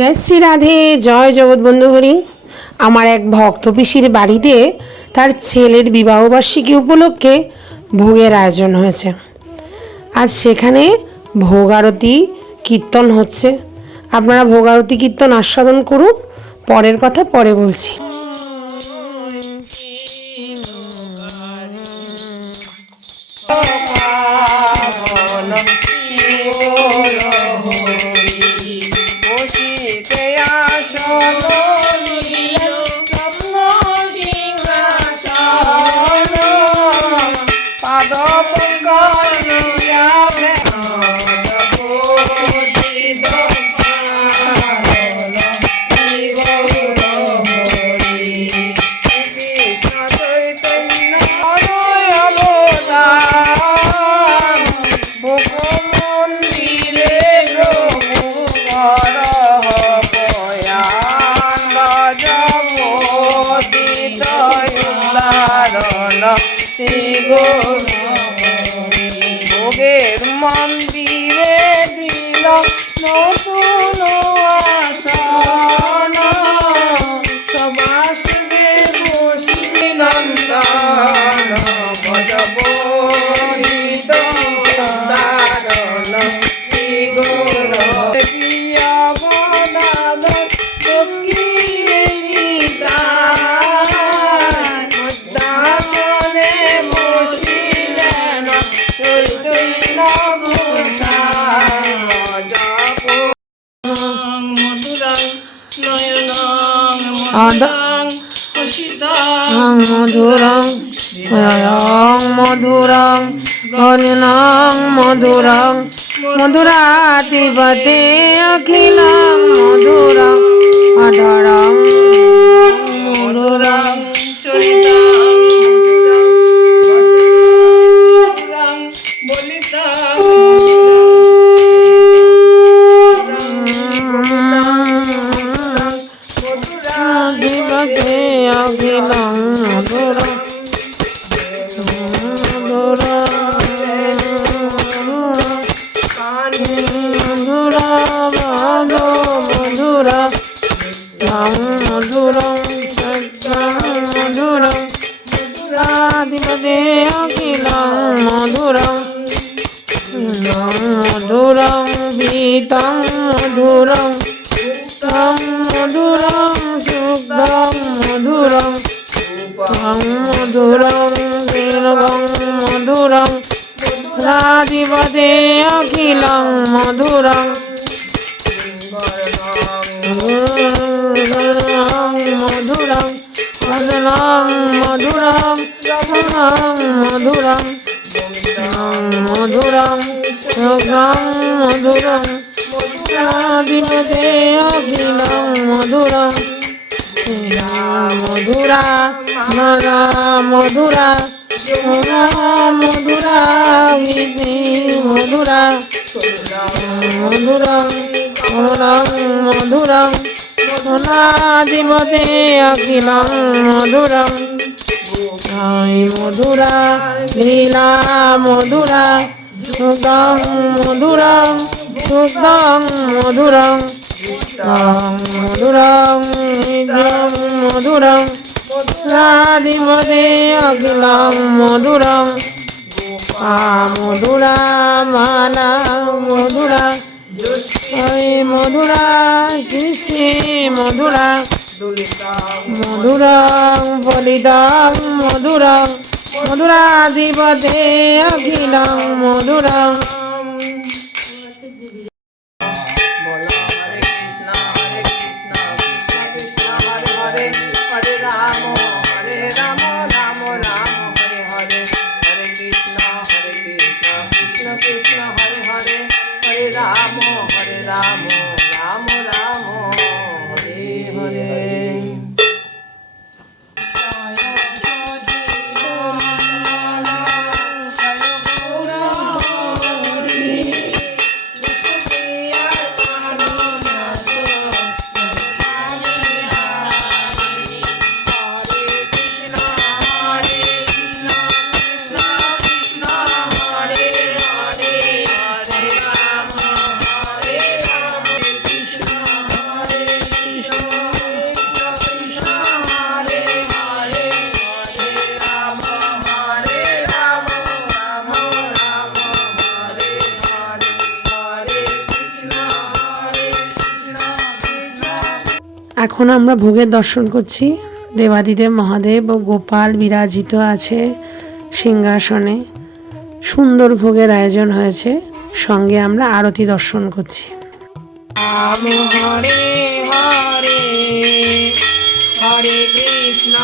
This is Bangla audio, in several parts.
জয় শ্রী রাধে, জয় জগৎবন্ধু হরি আমার এক ভক্ত পিসির বাড়িতে তার ছেলের বিবাহবার্ষিকী উপলক্ষে ভোগের আয়োজন হয়েছে। আর সেখানে ভোগ আরতি, কীর্তন হচ্ছে। আপনারা ভোগ আরতি, কীর্তন আস্বাদন করুন। পরের কথা পরে বলছি। বসিতে আসন শ্রী ভোগের মন্দিরে দিল নতুন মধুরাং মধুরং মধুরং গণনাং মধুরং মধুরাতিপতে অখিলং মধুরা রাধিপতে অখিলং মধুরং। মধুরং মদনং মধুরং রমণং মধুরং মধুরং। সুখং মধুরং রাধিপতে অখিলং মধুরং। মধুরা, মরা মধুরা মধুরা মধুরা মধুরং মধুরং মধুরং মধুরাধিপতে অখিলং মধুরং জয় মধুরা, লীলা মধুরা সুতং মধুরং সুতং মধুরং মধুরং মধুরং রাধিপদে অখিলং মধুরং আ মধুরা মালা মধুরা ওই মধুরা কৃষ্ণে মধুরা, মধুরং ফলিতং মধুরং মধুরাধিপতে অখিলং মধুরং এখন আমরা ভোগের দর্শন করছি। দেবাদিদেব মহাদেব ও গোপাল বিরাজিত আছে সিংহাসনে। সুন্দর ভোগের আয়োজন হয়েছে। সঙ্গে আমরা আরতি দর্শন করছি। হরে হরে হরে কৃষ্ণ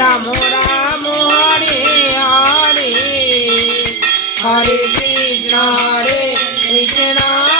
রাম রাম হরে হরে। হরে কৃষ্ণ হরে কৃষ্ণ।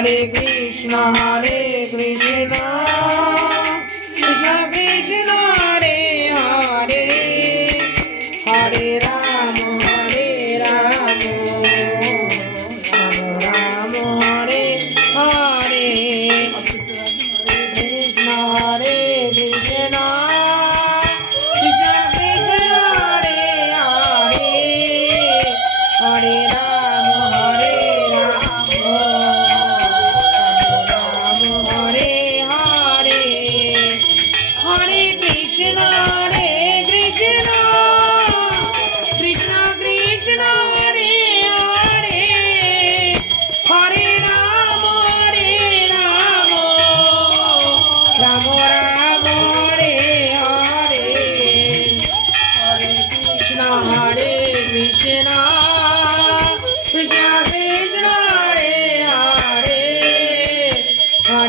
रे कृष्णे कृष्ण।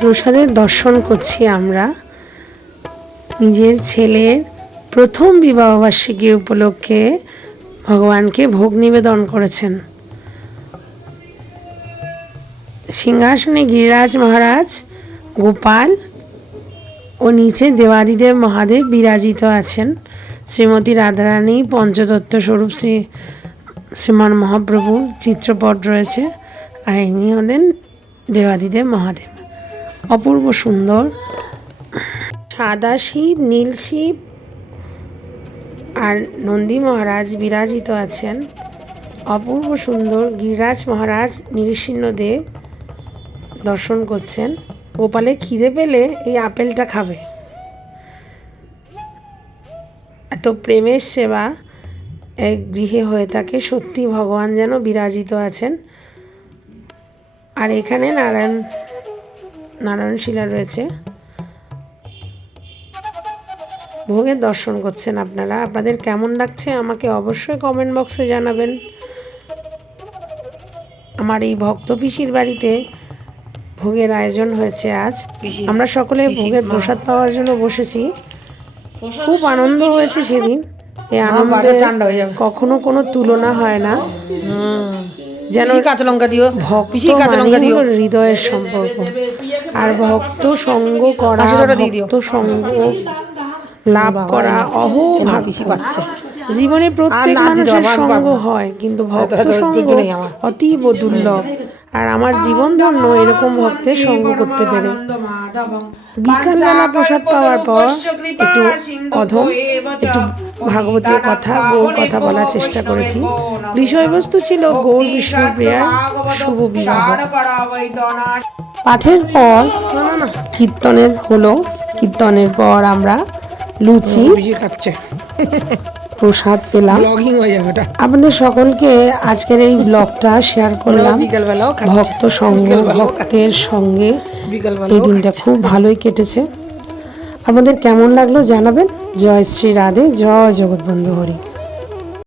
প্রসাদের দর্শন করছি আমরা। নিজের ছেলের প্রথম বিবাহবার্ষিকী উপলক্ষে ভগবানকে ভোগ নিবেদন করেছেন। সিংহাসনে গিরিরাজ মহারাজ, গোপাল ও নিচে দেবাদিদেব মহাদেব বিরাজিত আছেন। শ্রীমতী রাধারানী পঞ্চদত্ত স্বরূপ শ্রী শ্রীমান মহাপ্রভুর চিত্রপট রয়েছে। আর ইনি হলেন দেবাদিদেব মহাদেব। অপূর্ব সুন্দর। সাদা শিব, নীল শিব আর নন্দী মহারাজ বিরাজিত আছেন। অপূর্ব সুন্দর গিরিরাজ মহারাজ নৃসিংহদেব দর্শন করছেন। গোপালে খিদে পেলে এই আপেলটা খাবে। এত প্রেমের সেবা এক গৃহে হয়ে থাকে, সত্যি ভগবান যেন বিরাজিত আছেন। আর এখানে নারায়ণ নারায়ণ শিলা রয়েছে। ভোগের দর্শন করছেন আপনারা। আপনাদের কেমন লাগছে আমাকে অবশ্যই কমেন্ট বক্সে জানাবেন। আমার এই ভক্ত পিসির বাড়িতে ভোগের আয়োজন হয়েছে আজ। আমরা সকলে ভোগের প্রসাদ পাওয়ার জন্য বসেছি। খুব আনন্দ হয়েছে সেদিন। এই আনন্দে কখনো কোনো তুলনা হয় না। যেন কাঁচা লঙ্কা দিও ভক্ত কাঁচা লঙ্কা দিও হৃদয়ের সম্পর্ক আর ভক্ত সঙ্গ করা দিয়ে দিও। ভক্ত সঙ্গ লাভ করা অহ না, পিসি পাচ্ছে। জীবনে প্রত্যেক মানুষের সঙ্গ হয় কিন্তু ভক্ত সঙ্গ। অতীব দুর্লভ। আর আমার জীবন ধন্য এরকম ভক্তের সঙ্গ করতে পেরে। বিকালবেলা প্রসাদ পাওয়ার পর একটু অধম একটু ভাগবতীয় কথা গৌর কথা বলার চেষ্টা করেছি। বিষয়বস্তু ছিল গৌর বিষ্ণুপ্রিয়ার শুভ বিবাহ। পাঠের পর কীর্তনের হলো। কীর্তনের পর আমরা লুচি। খাচ্ছে। প্রসাদ পেলাম। আপনাদের সকলকে আজকের এই ব্লগটা শেয়ার করলাম। ভক্ত সঙ্গে ভক্তের সঙ্গে এই দিনটা খুব ভালোই কেটেছে। আপনাদের কেমন লাগল জানাবেন। জয় শ্রী রাধে জয় জগৎবন্ধু হরি।